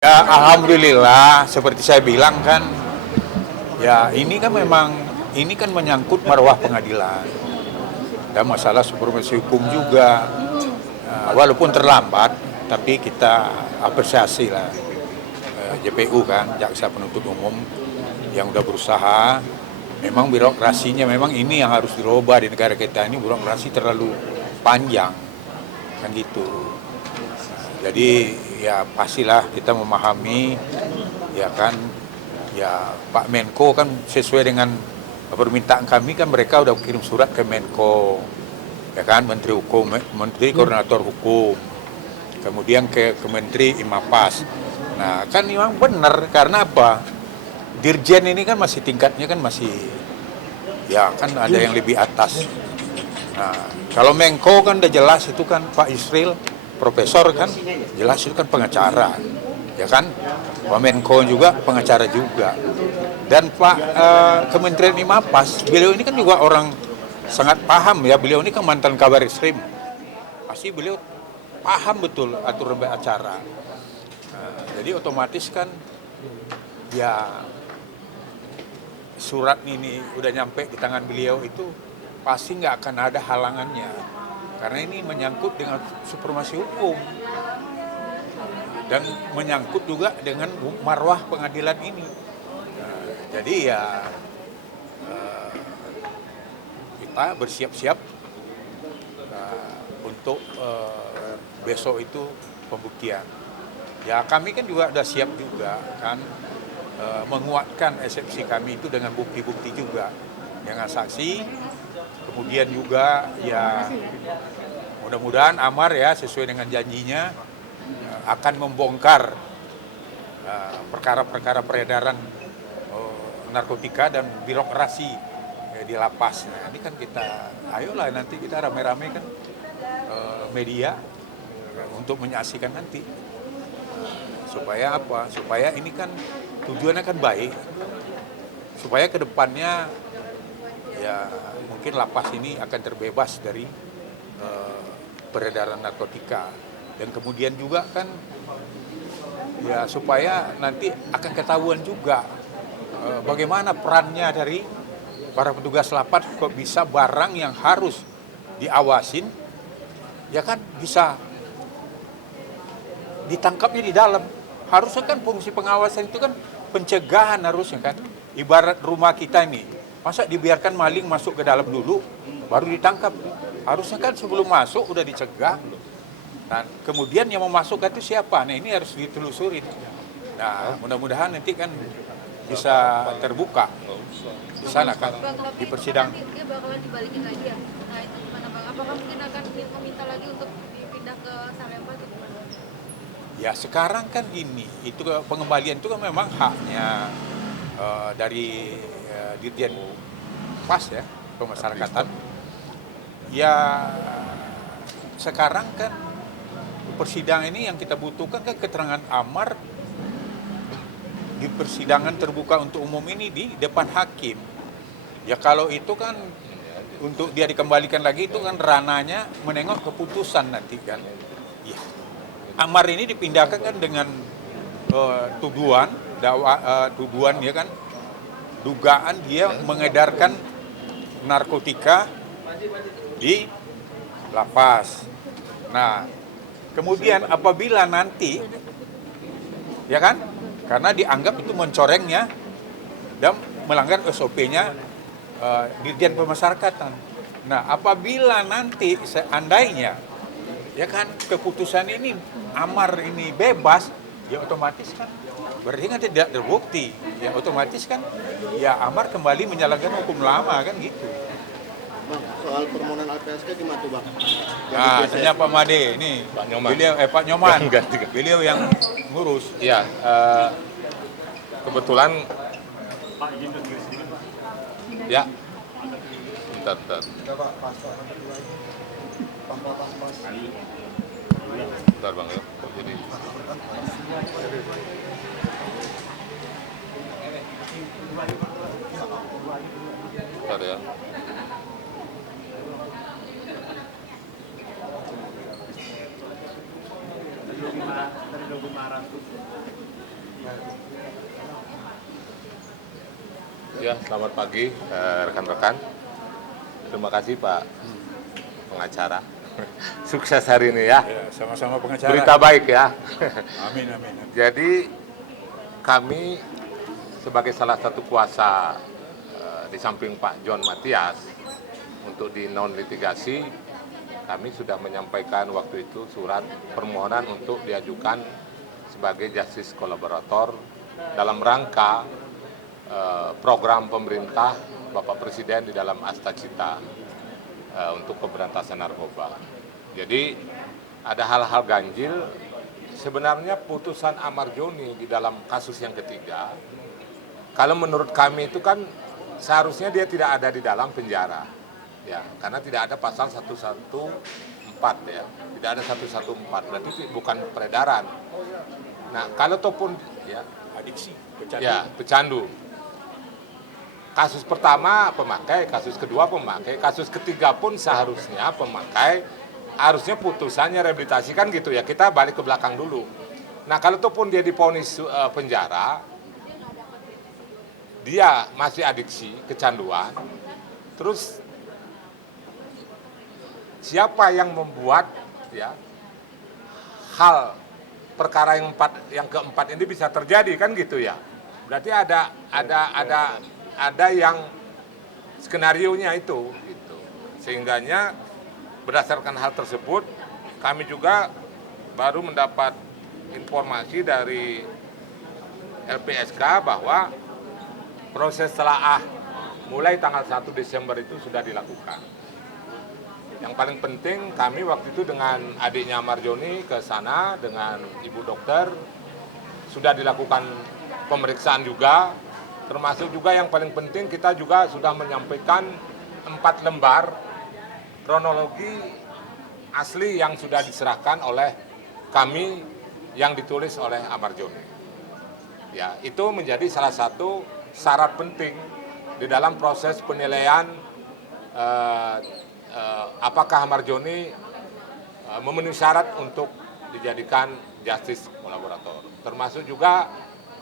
Ya, alhamdulillah, seperti saya bilang kan, ya ini kan memang ini kan menyangkut marwah pengadilan dan masalah supremasi hukum juga. Walaupun terlambat, tapi kita apresiasi lah JPU kan, Jaksa Penuntut Umum yang udah berusaha. Memang birokrasinya memang ini yang harus dirubah di negara kita ini, birokrasi terlalu panjang kan gitu. Jadi ya pastilah kita memahami ya kan, ya Pak Menko kan sesuai dengan permintaan kami kan mereka udah kirim surat ke Menko, ya kan, Menteri Hukum, Menteri Koordinator Hukum, kemudian ke Menteri Imapas. Nah kan memang benar, karena apa? Dirjen ini kan masih tingkatnya kan masih, ya kan ada yang lebih atas. Nah kalau Menko kan udah jelas itu kan Pak Yusril, profesor kan, jelas itu kan pengacara, ya kan. Pak Menko juga pengacara juga. Dan Pak Kementerian Imapas, beliau ini kan juga orang sangat paham ya, beliau ini kan mantan kabar eskrim. Pasti beliau paham betul aturan beracara. Jadi otomatis kan ya surat ini udah nyampe di tangan beliau itu pasti nggak akan ada halangannya. Karena ini menyangkut dengan supremasi hukum dan menyangkut juga dengan marwah pengadilan ini. Jadi ya kita bersiap-siap untuk besok itu pembuktian. Ya kami kan juga udah siap juga kan, menguatkan eksepsi kami itu dengan bukti-bukti juga, dengan saksi. Kemudian juga ya mudah-mudahan Amar ya sesuai dengan janjinya akan membongkar perkara-perkara peredaran narkotika dan birokrasi di lapas. Nah, ini kan kita, ayolah nanti kita rame-rame kan media untuk menyaksikan nanti. Supaya apa? Supaya ini kan tujuannya kan baik. Supaya kedepannya ya mungkin lapas ini akan terbebas dari peredaran narkotika. Dan kemudian juga kan ya supaya nanti akan ketahuan juga bagaimana perannya dari para petugas lapas, kok bisa barang yang harus diawasin ya kan bisa ditangkapnya di dalam. Harusnya kan fungsi pengawasan itu kan pencegahan harusnya kan. Ibarat rumah kita ini, masa dibiarkan maling masuk ke dalam dulu baru ditangkap? Harusnya kan sebelum masuk udah dicegah. Nah, kemudian yang mau masuk itu siapa? Nah, ini harus ditelusuri. Nah, mudah-mudahan nanti kan bisa terbuka di sana kan, di persidangan. Dia bakalan dibalikin lagi ya? Nah itu gimana Bang? Apakah mungkin akan meminta lagi untuk dipindah ke Salemba atau gimana? Ya sekarang kan gini, itu pengembalian itu kan memang haknya dari Dirjen Pas ya, Pemasyarakatan. Ya sekarang kan persidangan ini yang kita butuhkan kan keterangan Amar di persidangan terbuka untuk umum ini di depan hakim. Ya kalau itu kan untuk dia dikembalikan lagi itu kan rananya menengok keputusan nanti kan. Ya. Amar ini dipindahkan kan dengan tuduhan tuduhan ya kan, dugaan dia mengedarkan narkotika di lapas. Nah, kemudian apabila nanti ya kan, karena dianggap itu mencorengnya dan melanggar SOP-nya Dirjen Pemasyarakatan. Nah, apabila nanti seandainya ya kan keputusan ini Amar ini bebas, ya otomatis kan berarti kan tidak terbukti. Ya otomatis kan ya Amar kembali menjalankan hukum lama kan gitu. Bang, soal permohonan LPSK gimana tuh Bang? Nah, tanya Pak Made, ini Pak Nyoman. Beliau, Pak Nyoman, beliau yang ngurus. Iya, kebetulan ya, bentar. Bentar Bang ya. Jadi bentar ya. Dari 500 Ya, selamat pagi rekan-rekan. Terima kasih Pak pengacara. Sukses hari ini ya. Ya, sama-sama pengacara. Berita baik ya. Amin, amin. Jadi kami sebagai salah satu kuasa di samping Pak John Matias untuk di non litigasi, kami sudah menyampaikan waktu itu surat permohonan untuk diajukan sebagai justice kolaborator dalam rangka program pemerintah Bapak Presiden di dalam Asta Cita untuk pemberantasan narkoba. Jadi ada hal-hal ganjil. Sebenarnya putusan Amar Joni di dalam kasus yang ketiga, kalau menurut kami itu kan seharusnya dia tidak ada di dalam penjara, ya, karena tidak ada pasal 114 ya, tidak ada 114, berarti bukan peredaran. Nah kalau ataupun ya Adiksi, pecandu. ya pecandu. Kasus pertama pemakai, kasus kedua pemakai, kasus ketiga pun seharusnya pemakai, harusnya putusannya rehabilitasi kan gitu ya, kita balik ke belakang dulu. Nah kalau itu pun dia divonis penjara, dia masih adiksi, kecanduan, terus siapa yang membuat ya hal perkara yang keempat ini bisa terjadi kan gitu ya? Berarti ada yang skenarionya itu gitu. Sehingganya berdasarkan hal tersebut kami juga baru mendapat informasi dari LPSK bahwa proses telaah mulai tanggal 1 Desember itu sudah dilakukan. Yang paling penting kami waktu itu dengan adiknya Marjoni ke sana dengan ibu dokter sudah dilakukan pemeriksaan juga. Termasuk juga yang paling penting kita juga sudah menyampaikan 4 lembar kronologi asli yang sudah diserahkan oleh kami yang ditulis oleh Amar Joni. Ya, itu menjadi salah satu syarat penting di dalam proses penilaian apakah Amar Joni memenuhi syarat untuk dijadikan justice kolaborator. Termasuk juga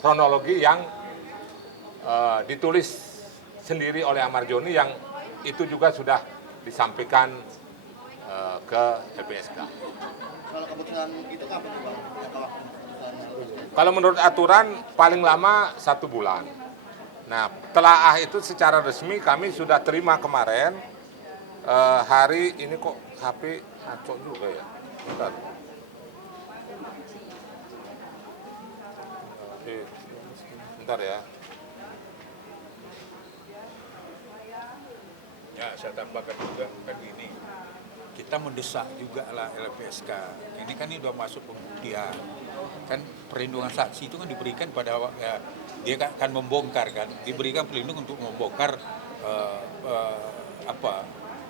kronologi yang ditulis sendiri oleh Amar Joni yang itu juga sudah disampaikan ke LPSK. Kalau keputusan itu kapan tuh Bang? Kalau menurut aturan paling lama 1 bulan. Nah, telaah itu secara resmi kami sudah terima kemarin. Hari ini kok HP ngaco juga ya. Bentar. Oke. Bentar ya. Ya, saya tambahkan juga begini. Kita mendesak juga lah LPSK. Ini kan ini udah masuk pembuktian. Kan perlindungan saksi itu kan diberikan pada ya, dia akan membongkar kan, diberikan perlindungan untuk membongkar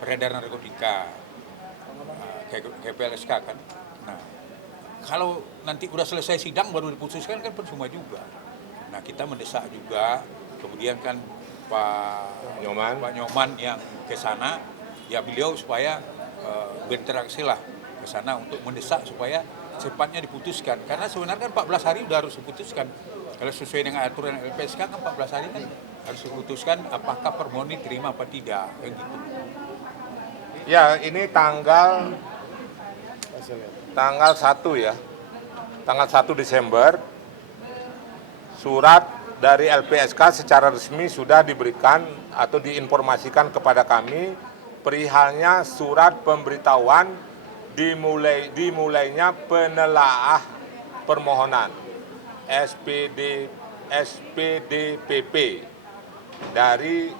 peredaran narkotika KPLSK kan. Nah, kalau nanti udah selesai sidang baru diputuskan kan percuma juga. Nah, kita mendesak juga, kemudian kan Pak Nyoman yang ke sana, ya beliau supaya berinteraksi lah ke sana untuk mendesak supaya cepatnya diputuskan. Karena sebenarnya kan 14 hari udah harus diputuskan. Kalau sesuai dengan aturan LPSK kan 14 hari kan harus diputuskan apakah permohonan diterima apa tidak, kayak gitu. Ya, ini tanggal 1 ya. Tanggal 1 Desember surat dari LPSK secara resmi sudah diberikan atau diinformasikan kepada kami perihalnya surat pemberitahuan dimulainya penelaah permohonan SPDPP dari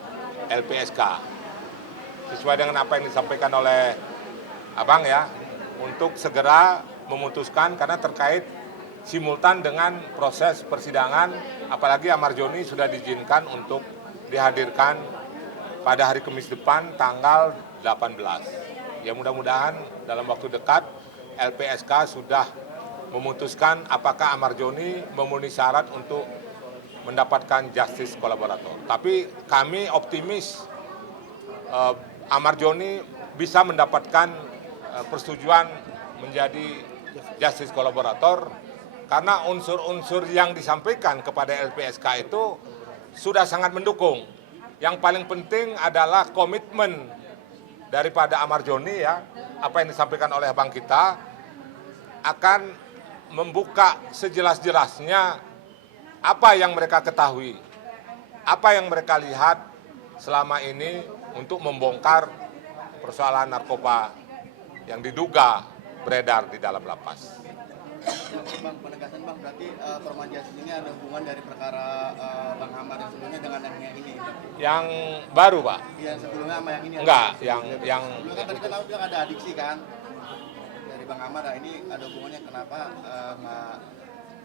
LPSK sesuai dengan apa yang disampaikan oleh Abang ya, untuk segera memutuskan karena terkait simultan dengan proses persidangan, apalagi Amar Joni sudah diizinkan untuk dihadirkan pada hari Kamis depan tanggal 18. Ya mudah-mudahan dalam waktu dekat LPSK sudah memutuskan apakah Amar Joni memenuhi syarat untuk mendapatkan justice kolaborator. Tapi kami optimis Amar Joni bisa mendapatkan persetujuan menjadi justice kolaborator Karena unsur-unsur yang disampaikan kepada LPSK itu sudah sangat mendukung. Yang paling penting adalah komitmen daripada Amar Joni ya, apa yang disampaikan oleh abang kita akan membuka sejelas-jelasnya apa yang mereka ketahui, apa yang mereka lihat selama ini untuk membongkar persoalan narkoba yang diduga beredar di dalam lapas. Bang, penegasan Bang, berarti Permadi Justice ini ada hubungan dari perkara Bang Amar yang sebelumnya dengan yang ini? Yang baru, Pak? Yang sebelumnya sama yang ini? Enggak, yang Sebelumnya kan tadi kan aku bilang ada adiksi kan? Dari Bang Amar, nah ini ada hubungannya kenapa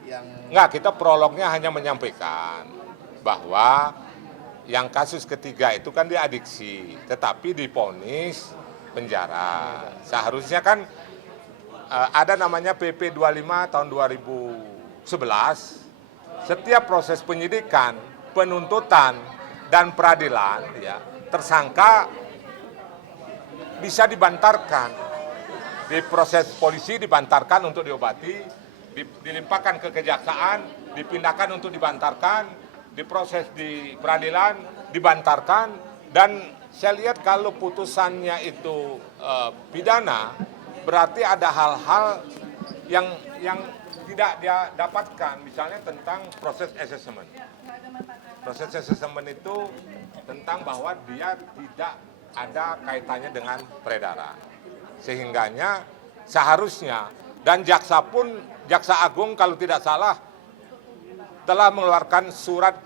yang... Enggak, kita prolognya hanya menyampaikan bahwa yang kasus ketiga itu kan dia adiksi, tetapi divonis penjara. Seharusnya kan ada namanya PP 25 tahun 2011, setiap proses penyidikan, penuntutan, dan peradilan, ya, tersangka bisa dibantarkan. Di proses polisi dibantarkan untuk diobati, dilimpahkan ke kejaksaan, dipindahkan untuk dibantarkan, diproses di peradilan, dibantarkan, dan saya lihat kalau putusannya itu pidana, berarti ada hal-hal yang tidak dia dapatkan, misalnya tentang proses assessment. Proses assessment itu tentang bahwa dia tidak ada kaitannya dengan peredaran. Sehingganya seharusnya, dan jaksa pun, Jaksa Agung kalau tidak salah telah mengeluarkan surat